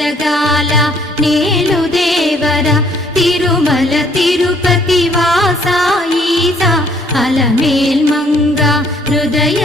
జగాల నేలు దేవర తిరుమల తిరుపతి వాస ఈస అలమేల్ మంగ హృదయ